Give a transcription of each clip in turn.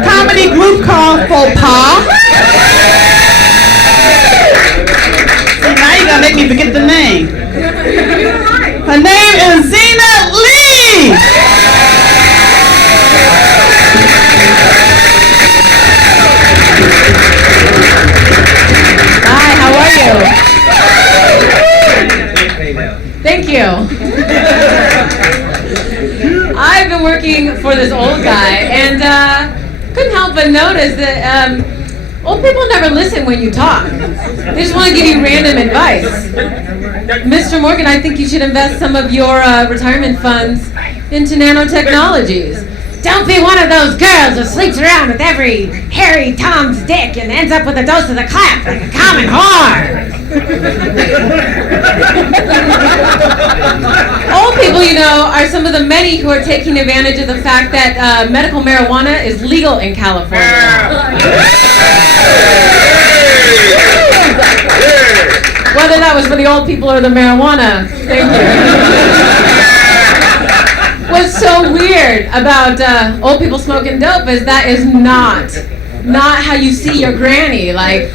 comedy group called Faux Pas. See, now you're gonna make me forget the name. Her name is Zena, Leigh. Hi, how are you? Thank you. I've been working for this old guy, and couldn't help but notice that old people never listen when you talk. They just want to give you random advice. Mr. Morgan, I think you should invest some of your retirement funds into nanotechnologies. Don't be one of those girls who sleeps around with every hairy Tom's dick and ends up with a dose of the clap like a common whore. Old people, you know, are some of the many who are taking advantage of the fact that medical marijuana is legal in California. Whether that was for the old people or the marijuana, thank you. What's so weird about old people smoking dope is that is not how you see your granny, like.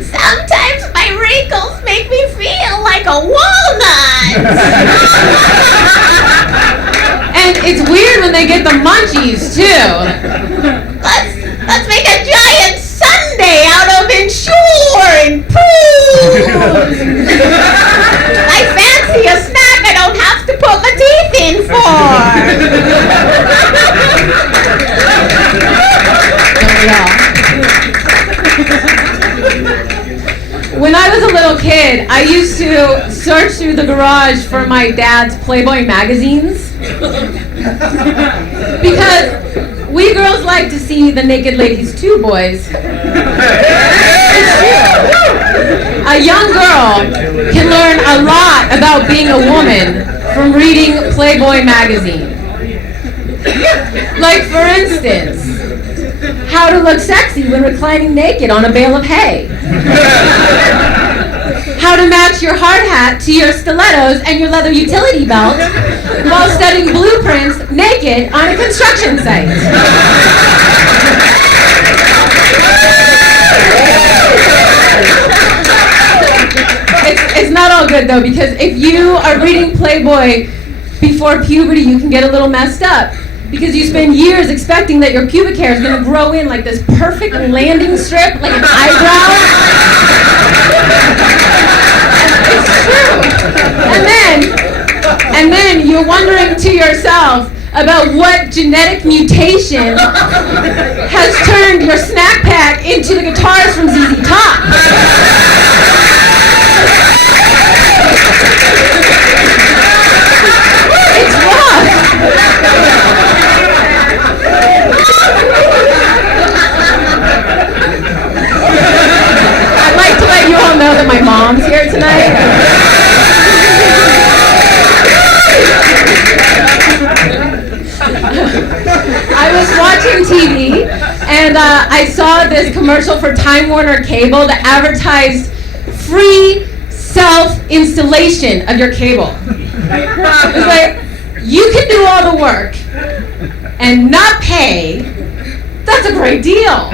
Sometimes my wrinkles make me feel like a walnut. And it's weird when they get the munchies too. Let's make a giant sundae out of ensure and poo. I fancy a snack I don't have to put my teeth in for. When I was a little kid, I used to search through the garage for my dad's Playboy magazines. Because we girls like to see the naked ladies too, boys. It's true. A young girl can learn a lot about being a woman from reading Playboy magazine. Like, for instance, how to look sexy when reclining naked on a bale of hay. How to match your hard hat to your stilettos and your leather utility belt while studying blueprints naked on a construction site. It's not all good though, because if you are reading Playboy before puberty, you can get a little messed up. Because you spend years expecting that your pubic hair is going to grow in like this perfect landing strip, like an eyebrow. It's true. And then you're wondering to yourself about what genetic mutation has turned your snack pack into the guitarist from ZZ Top. It's rough. I'd like to let you all know that my mom's here tonight. I was watching TV and I saw this commercial for Time Warner Cable that advertised free self-installation of your cable. It's like, you can do all the work and not pay. That's a great deal.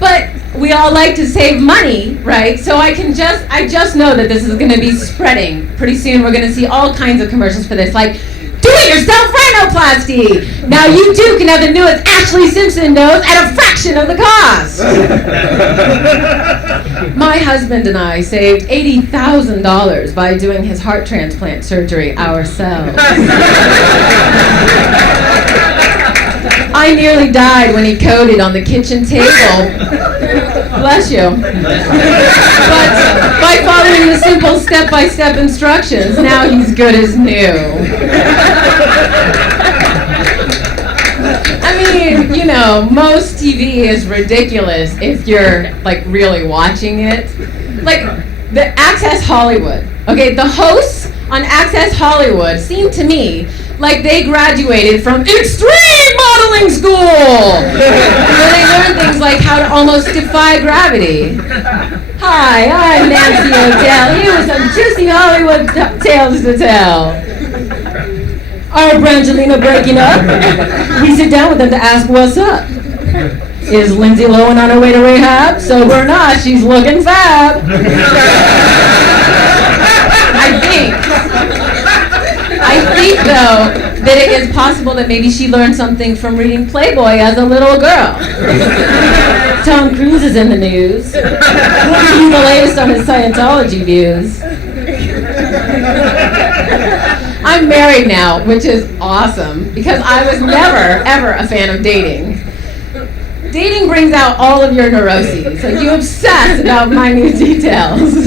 But we all like to save money, right? So I just know that this is going to be spreading. Pretty soon we're going to see all kinds of commercials for this, like do-it-yourself rhinoplasty. Now you too can have the newest Ashley Simpson nose at a fraction of the cost. My husband and I saved $80,000 by doing his heart transplant surgery ourselves. I nearly died when he coded on the kitchen table. Bless you. But by following the simple step-by-step instructions, now he's good as new. I mean, you know, most TV is ridiculous if you're, like, really watching it. Like, the Access Hollywood. Okay, the hosts on Access Hollywood seem to me like they graduated from extreme modeling school, where they learned things like how to almost defy gravity. Hi, I'm Nancy O'Dell, here with some juicy Hollywood tales to tell. Are Brangelina breaking up? We sit down with them to ask what's up. Is Lindsay Lohan on her way to rehab? Sober or not, she's looking fab. I think though, that it is possible that maybe she learned something from reading Playboy as a little girl. Tom Cruise is in the news. He's the latest on his Scientology views. I'm married now, which is awesome, because I was never, ever a fan of dating. Dating brings out all of your neuroses. Like, you obsess about minute details.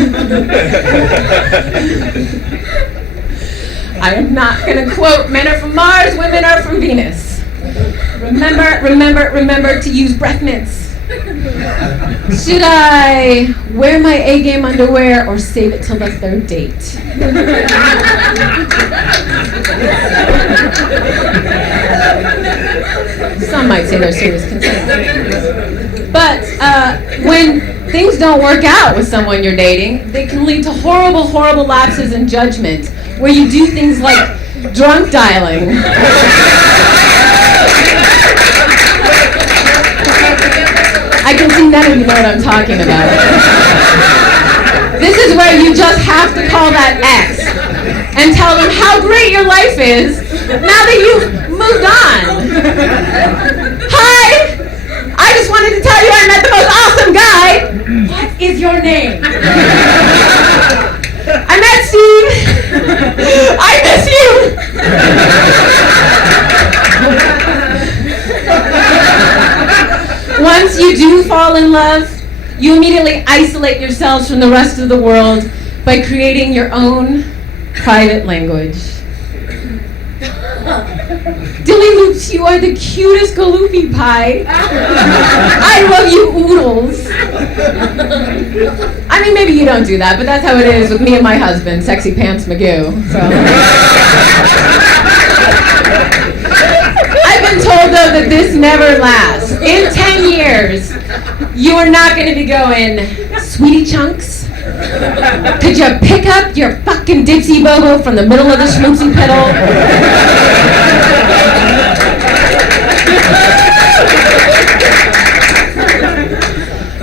I am not going to quote, men are from Mars, women are from Venus. Remember to use breath mints. Should I wear my A-game underwear or save it till the third date? Some might say they're serious concerns. But when things don't work out with someone you're dating, they can lead to horrible, horrible lapses in judgment, where you do things like drunk dialing. I can see none of you know what I'm talking about. This is where you just have to call that ex and tell them how great your life is now that you've moved on. Hi! I just wanted to tell you I met the most awesome guy. What is your name? I met Steve. I miss you. Once you do fall in love, you immediately isolate yourselves from the rest of the world by creating your own private language. Dilly Loops, you are the cutest Galoopy pie. I love you oodles. I mean, maybe you don't do that, but that's how it is with me and my husband, Sexy Pants Magoo. So. I've been told, though, that this never lasts. In 10 years, you are not going to be going, sweetie chunks, could you pick up your fucking Dipsy Bobo from the middle of the schmoopsy pedal?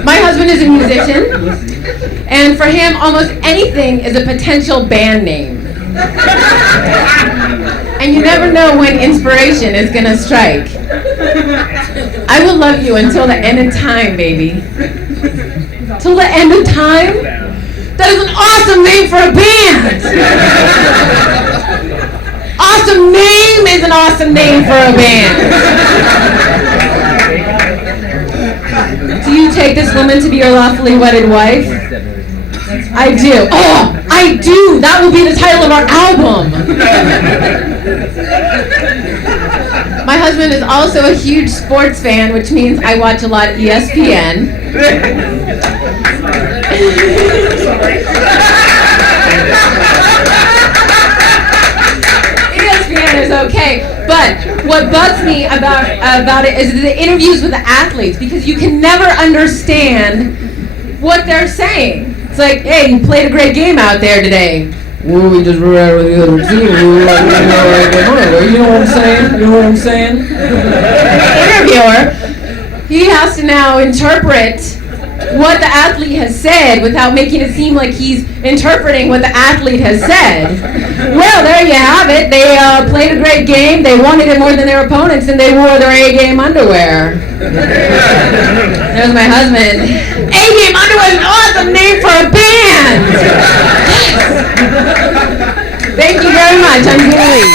My husband is a musician, and for him, almost anything is a potential band name. And you never know when inspiration is gonna strike. I will love you until the end of time, baby. Till the end of time? That is an awesome name for a band! Awesome name is an awesome name for a band. Do you take this woman to be your lawfully wedded wife? I do. Oh, I do! That will be the title of our album! My husband is also a huge sports fan, which means I watch a lot of ESPN. ESPN is okay, but what bugs me about it is the interviews with the athletes, because you can never understand what they're saying. It's like, hey, you played a great game out there today. Well, we just ran with the other team. You know what I'm saying? You know what I'm saying? The interviewer, he has to now interpret what the athlete has said without making it seem like he's interpreting what the athlete has said. Well, there you have it. They played a great game. They wanted it more than their opponents, and they wore their A-game underwear. There's my husband. A-game underwear is an awesome name for a band. Thank you very much. I'm Leigh.